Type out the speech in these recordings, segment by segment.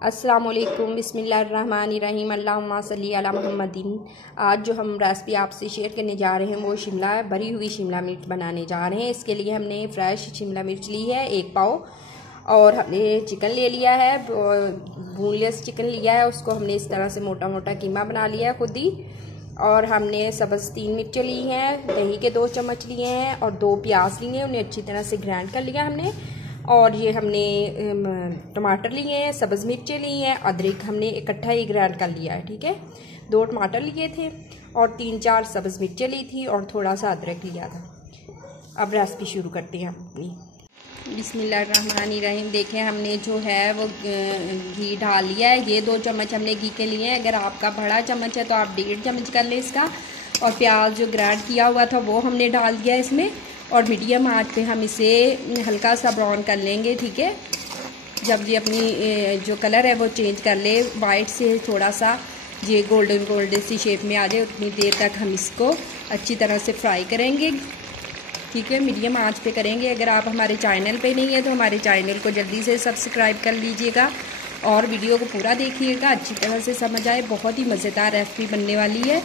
अस्सलामुअलैकुम बिस्मिल्लाहिर्रहमानिर्रहीम अल्लाहुम्मा सल्ली अला मुहम्मदिन। आज जो हम रेसिपी आपसे शेयर करने जा रहे हैं वो शिमला भरी हुई शिमला मिर्च बनाने जा रहे हैं। इसके लिए हमने फ्रेश शिमला मिर्च ली है 1 पाव, और हमने चिकन ले लिया है, बोनलेस चिकन लिया है। उसको हमने इस तरह से मोटा मोटा कीमा बना लिया है खुद ही। और हमने सब्ज़ 3 मिर्चें ली हैं, दही के 2 चम्मच लिए हैं और 2 प्याज लिए हैं, उन्हें अच्छी तरह से ग्राइंड कर लिया हमने। और ये हमने टमाटर लिए हैं, सब्ज़ मिर्चें ली हैं, अदरक हमने इकट्ठा ही ग्राइंड कर लिया है। ठीक है, 2 टमाटर लिए थे और 3-4 सब्ज़ मिर्चें ली थी और थोड़ा सा अदरक लिया था। अब रेसिपी शुरू करते हैं हम अपनी। बिस्मिल्लाहिर्रहमानिर्रहीम। देखें, हमने जो है वो घी डाल लिया है। ये 2 चम्मच हमने घी के लिए हैं। अगर आपका बड़ा चम्मच है तो आप 1.5 चम्मच कर लें इसका। और प्याज जो ग्राइंड किया हुआ था वो हमने डाल दिया इसमें, और मीडियम आंच पे हम इसे हल्का सा ब्राउन कर लेंगे। ठीक है, जब ये अपनी जो कलर है वो चेंज कर ले, वाइट से थोड़ा सा ये गोल्डन सी शेप में आ जाए, उतनी देर तक हम इसको अच्छी तरह से फ्राई करेंगे। ठीक है, मीडियम आंच पे करेंगे। अगर आप हमारे चैनल पे नहीं है तो हमारे चैनल को जल्दी से सब्सक्राइब कर लीजिएगा और वीडियो को पूरा देखिएगा, अच्छी तरह से समझ आए। बहुत ही मज़ेदार रेसिपी बनने वाली है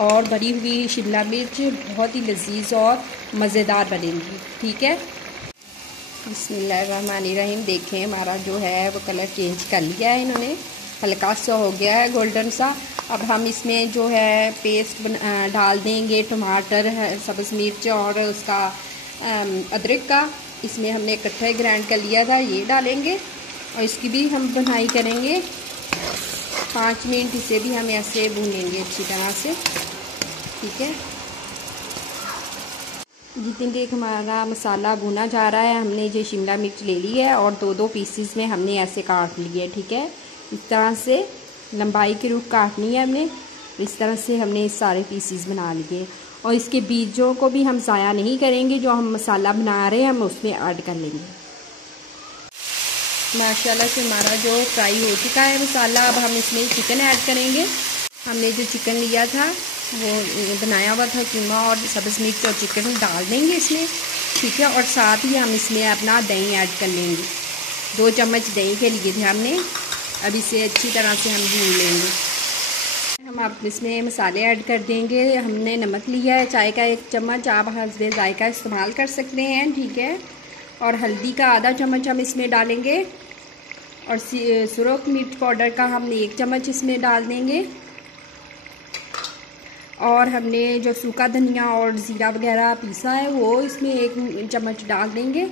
और भरी हुई शिमला मिर्च बहुत ही लजीज और मज़ेदार बनेगी। ठीक है, बिस्मिल्लाहिर्रहमानिर्रहीम। देखें, हमारा जो है वो कलर चेंज कर लिया है इन्होंने, हल्का सा हो गया है गोल्डन सा। अब हम इसमें जो है पेस्ट डाल देंगे, टमाटर, सब्ज़ मिर्च और उसका अदरक का। इसमें हमने इकट्ठा ग्राइंड कर लिया था, ये डालेंगे और इसकी भी हम बुनाई करेंगे 5 मिनट। इसे भी हम ऐसे भूनेंगे अच्छी तरह से। ठीक है, जितनी देर हमारा मसाला भुना जा रहा है, हमने जो शिमला मिर्च ले ली है और 2-2 पीसीस में हमने ऐसे काट लिए। ठीक है, इस तरह से लंबाई के रूप काटनी है हमने। इस तरह से हमने सारे पीसीस बना लिए और इसके बीजों को भी हम ज़ाया नहीं करेंगे। जो हम मसाला बना रहे हैं हम उसमें ऐड कर लेंगे। माशाल्लाह से हमारा जो फ्राई हो चुका है मसाला। अब हम इसमें चिकन ऐड करेंगे। हमने जो चिकन लिया था वो बनाया हुआ था कीमा, और सब्ज़ मिर्च और चिकन डाल देंगे इसमें। ठीक है, और साथ ही हम इसमें अपना दही ऐड कर लेंगे। 2 चम्मच दही के लिए थे हमने। अब इसे अच्छी तरह से हम भून लेंगे। हम अब इसमें मसाले ऐड कर देंगे। हमने नमक लिया है चाय का 1 चम्मच, आप हस्बे जायका इस्तेमाल कर सकते हैं। ठीक है, और हल्दी का आधा चम्मच हम इसमें डालेंगे, और सुरख मिर्च पाउडर का हम 1 चम्मच इसमें डाल देंगे। और हमने जो सूखा धनिया और ज़ीरा वगैरह पीसा है वो इसमें 1 चम्मच डाल देंगे,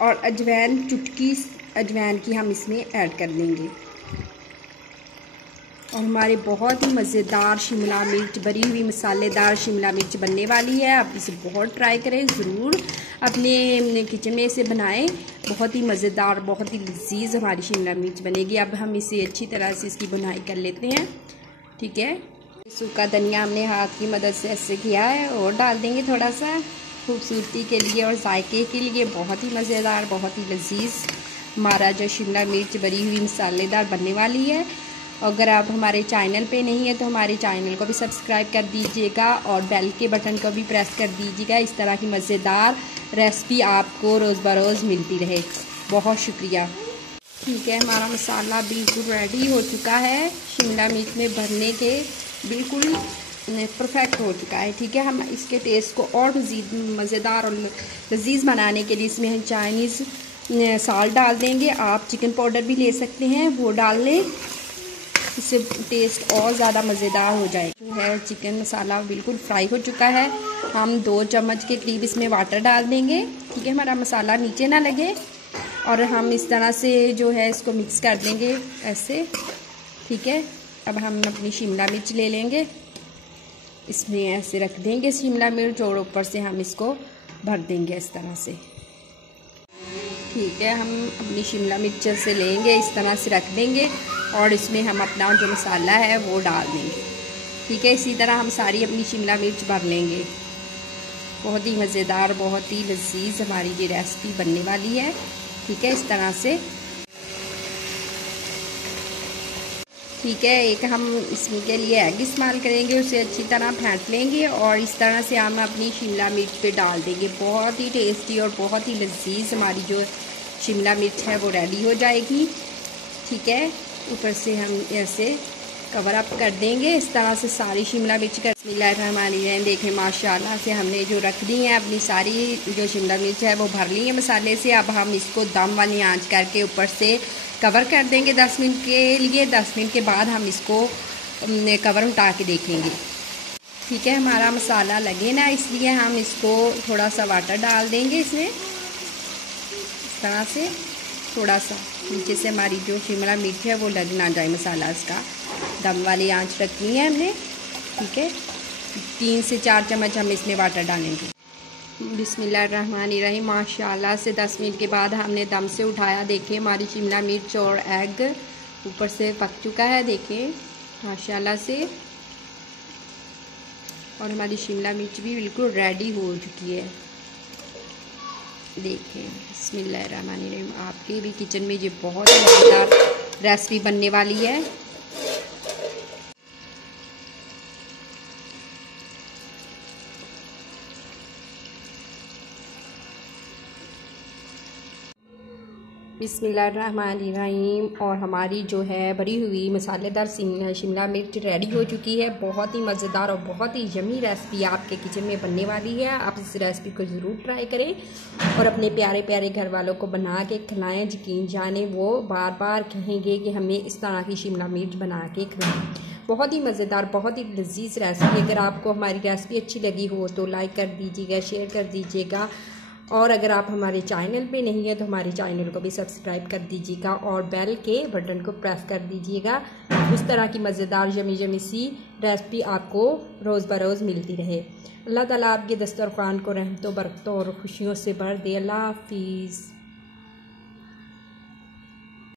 और अजवाइन, चुटकी अजवाइन की हम इसमें ऐड कर देंगे। और हमारे बहुत ही मज़ेदार शिमला मिर्च, भरी हुई मसालेदार शिमला मिर्च बनने वाली है। आप इसे बहुत ट्राई करें, ज़रूर अपने किचन में इसे बनाएं। बहुत ही मज़ेदार, बहुत ही लजीज हमारी शिमला मिर्च बनेगी। अब हम इसे अच्छी तरह से इसकी बुनाई कर लेते हैं। ठीक है, सूखा धनिया हमने हाथ की मदद से ऐसे किया है और डाल देंगे थोड़ा सा खूबसूरती के लिए और जायके के लिए। बहुत ही मज़ेदार, बहुत ही लजीज हमारा जो शिमला मिर्च भरी हुई मसालेदार बनने वाली है। अगर आप हमारे चैनल पे नहीं है तो हमारे चैनल को भी सब्सक्राइब कर दीजिएगा और बेल के बटन को भी प्रेस कर दीजिएगा। इस तरह की मज़ेदार रेसिपी आपको रोज़ बरोज़ मिलती रहे। बहुत शुक्रिया। ठीक है, हमारा मसाला बिल्कुल रेडी हो चुका है, शिमला मिर्च में भरने के बिल्कुल परफेक्ट हो चुका है। ठीक है, हम इसके टेस्ट को और मज़ीद मज़ेदार और लजीज बनाने के लिए इसमें हम चाइनीज़ साल्ट डाल देंगे। आप चिकन पाउडर भी ले सकते हैं, वो डाल लें, इससे टेस्ट और ज़्यादा मज़ेदार हो जाए। जो है चिकन मसाला बिल्कुल फ्राई हो चुका है। हम 2 चम्मच के करीब इसमें वाटर डाल देंगे। ठीक है, हमारा मसाला नीचे ना लगे, और हम इस तरह से जो है इसको मिक्स कर देंगे ऐसे। ठीक है, अब हम अपनी शिमला मिर्च ले लेंगे, इसमें ऐसे रख देंगे शिमला मिर्च, और ऊपर से हम इसको भर देंगे इस तरह से। ठीक है, हम अपनी शिमला मिर्च से लेंगे, इस तरह से रख देंगे और इसमें हम अपना जो मसाला है वो डाल देंगे। ठीक है, इसी तरह हम सारी अपनी शिमला मिर्च भर लेंगे। बहुत ही मज़ेदार, बहुत ही लजीज हमारी ये रेसिपी बनने वाली है। ठीक है, इस तरह से। ठीक है, एक हम इसमें के लिए एग इस्तेमाल करेंगे, उसे अच्छी तरह फेंट लेंगे और इस तरह से हम अपनी शिमला मिर्च पे डाल देंगे। बहुत ही टेस्टी और बहुत ही लजीज हमारी जो शिमला मिर्च है वो रेडी हो जाएगी। ठीक है, ऊपर से हम ऐसे कवर अप कर देंगे। इस तरह से सारी शिमला मिर्च का बिस्मिल्लाहिर्रहमानिर्रहीम। देखें माशाल्लाह से हमने जो रख दी है अपनी सारी जो शिमला मिर्च है वो भर ली है मसाले से। अब हम इसको दम वाली आंच करके ऊपर से कवर कर देंगे 10 मिनट के लिए। 10 मिनट के बाद हम इसको कवर उठा के देखेंगे। ठीक है, हमारा मसाला लगे ना, इसलिए हम इसको थोड़ा सा वाटर डाल देंगे इसमें। इस तरह से थोड़ा सा नीचे से हमारी जो शिमला मिर्च है वो लग ना जाए मसाला इसका। दम वाली आंच रखनी है हमने। ठीक है, 3 से 4 चम्मच हम इसमें वाटर डालेंगे। बिस्मिल्लाहिर्रहमानिर्रहीम। माशाल्लाह से 10 मिनट के बाद हमने दम से उठाया। देखें हमारी शिमला मिर्च और एग ऊपर से पक चुका है, देखें माशाल्लाह से। और हमारी शिमला मिर्च भी बिल्कुल रेडी हो चुकी है। देखें बिस्मिल्लाहिर्रहमानिर्रहीम। आपके भी किचन में ये बहुत ही मज़ेदार रेसिपी बनने वाली है। बिस्मिल्लाहिर्रहमानिर्रहीम। और हमारी जो है भरी हुई मसालेदार शिमला मिर्च रेडी हो चुकी है। बहुत ही मज़ेदार और बहुत ही यमी रेसिपी आपके किचन में बनने वाली है। आप इस रेसिपी को ज़रूर ट्राई करें और अपने प्यारे प्यारे घर वालों को बना के खिलाएं। यकीन जाने वो बार बार कहेंगे कि हमें इस तरह की शिमला मिर्च बना के खिलाएं। बहुत ही मज़ेदार, बहुत ही लजीज रेसिपी। अगर आपको हमारी रेसिपी अच्छी लगी हो तो लाइक कर दीजिएगा, शेयर कर दीजिएगा। और अगर आप हमारे चैनल पे नहीं है तो हमारे चैनल को भी सब्सक्राइब कर दीजिएगा और बेल के बटन को प्रेस कर दीजिएगा। उस तरह की मज़ेदार यमी यमी सी रेसिपी आपको रोज़ बरोज़ मिलती रहे। अल्लाह ताला आपके दस्तरखान को रहमतों, बरकतों और खुशियों से भर दे। अल्लाह हाफिज़।